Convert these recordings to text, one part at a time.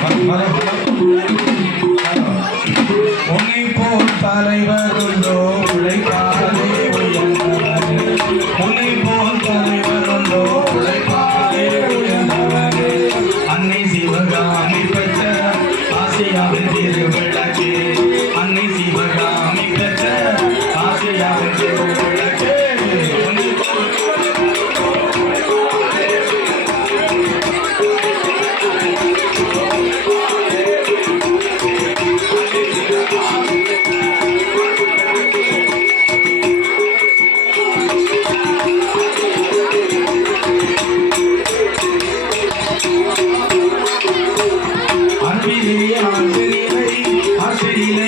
Vale, vale. ஆற்றிலே ஆற்றிலே ஆற்றிலே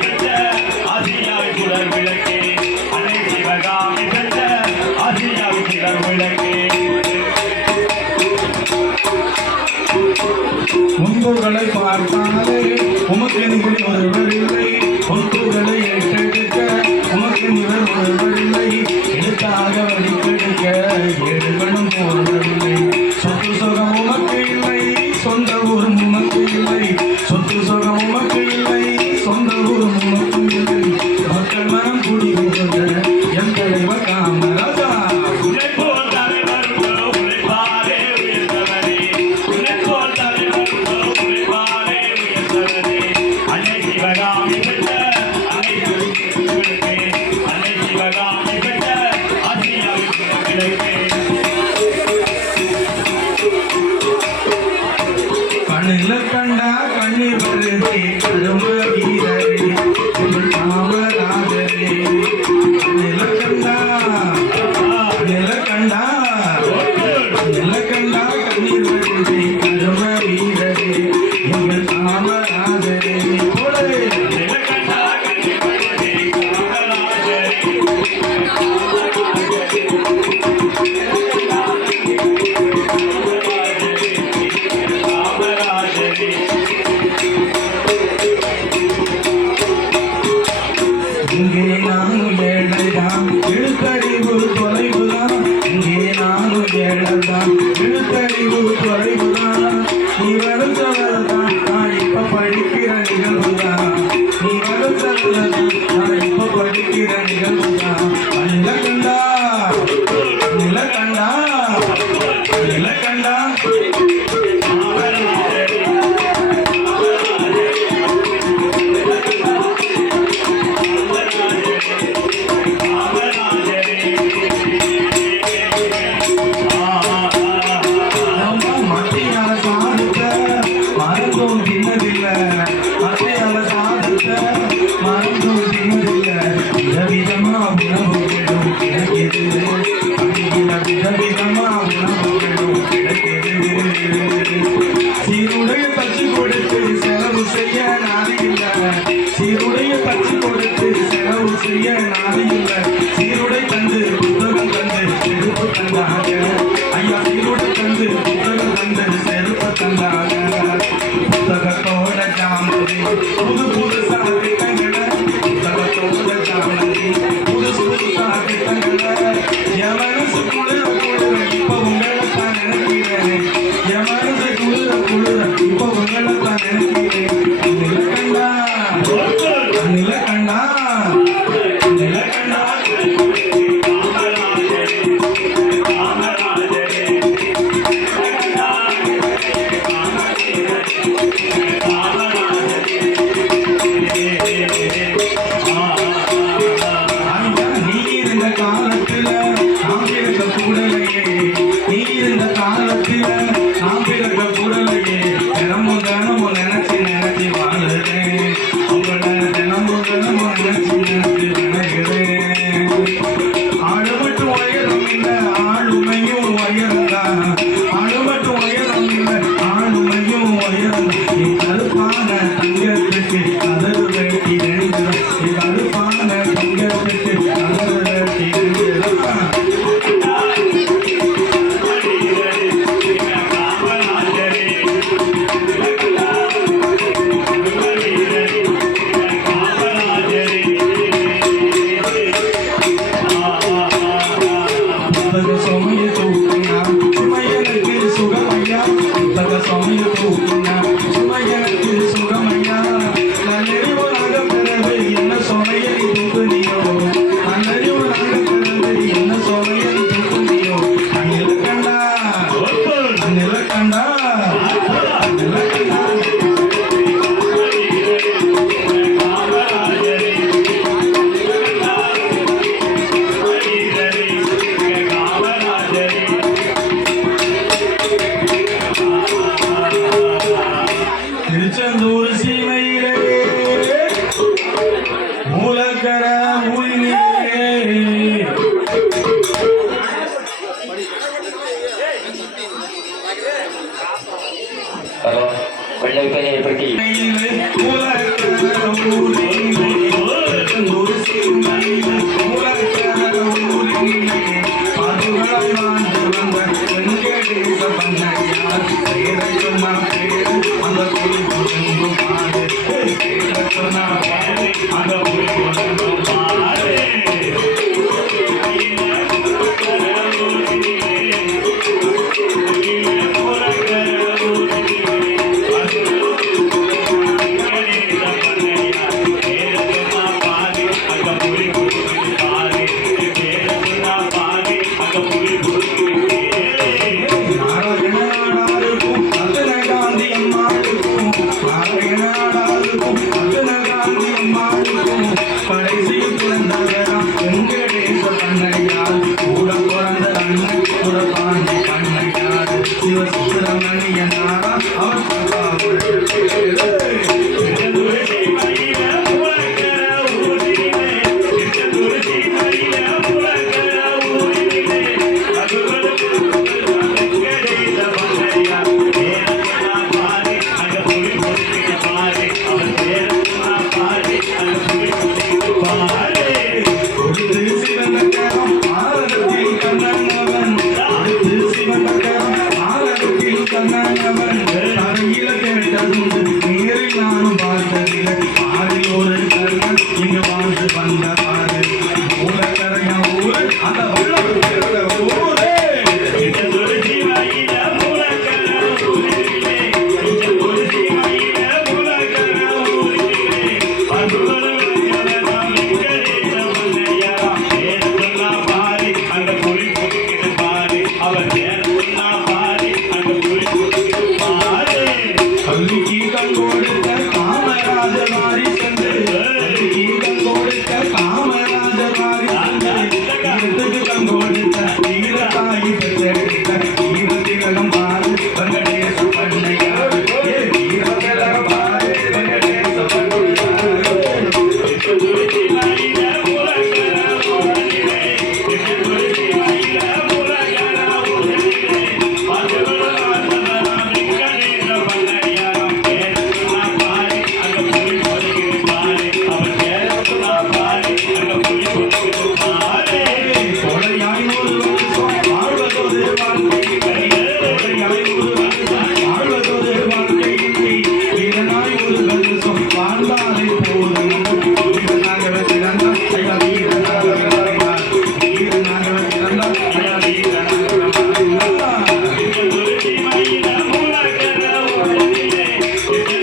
திருப்புகளை பார்த்தாலே உமக்கு ஒரு உள்ளது நான் எப்ப படிக்கிற நிகழ்வுனா நிலக்கண்டா நிலக்கண்டா நிலக்கண்டா மத்தியான சாதித்த மறந்தும் தின்னதில்லை 아, ไปกี่ நாராயணனாருக்கும் ரத்தன உங்கள் Thank you.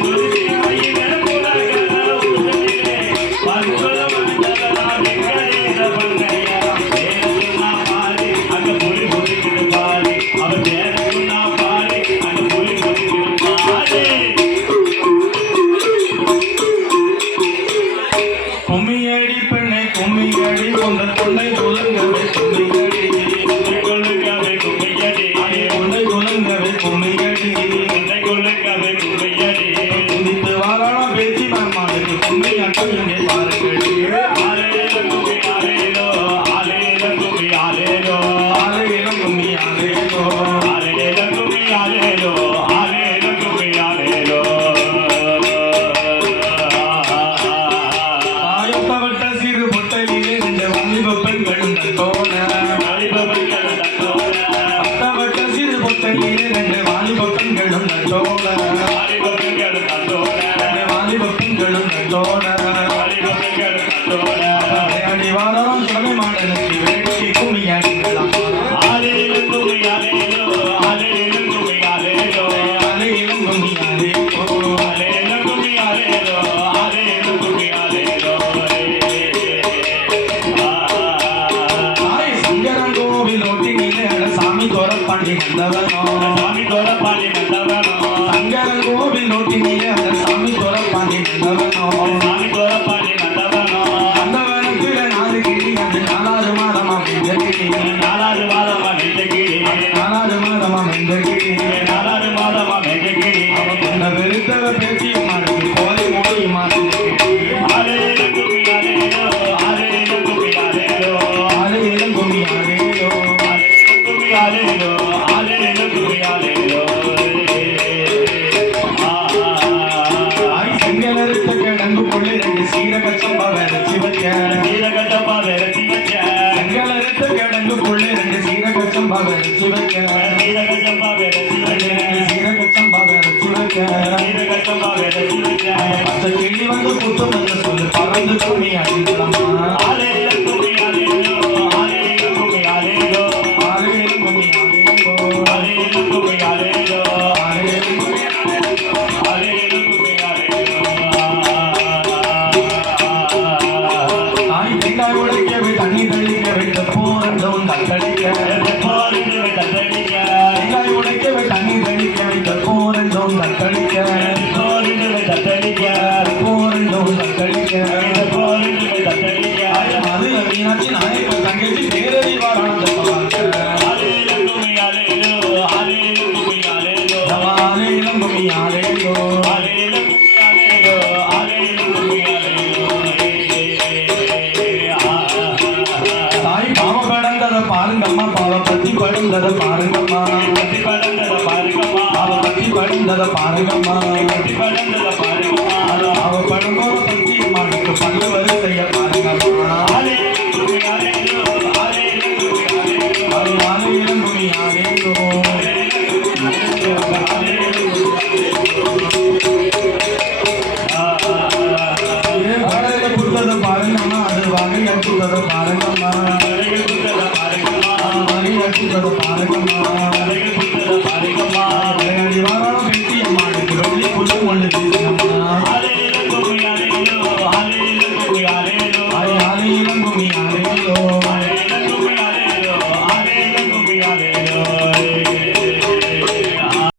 now. 大好 கிளி வந்து கூட்டு வந்து சொல்லு பறந்து துணி அடிக்கலாமா தண்ணி தெளிக்க விட்ட போரட்டும் தத்தளிக்க పడిందద పాడుగమ్మ గతి పడిందద పాడుగమ్మ ఆవ గతి పడిందద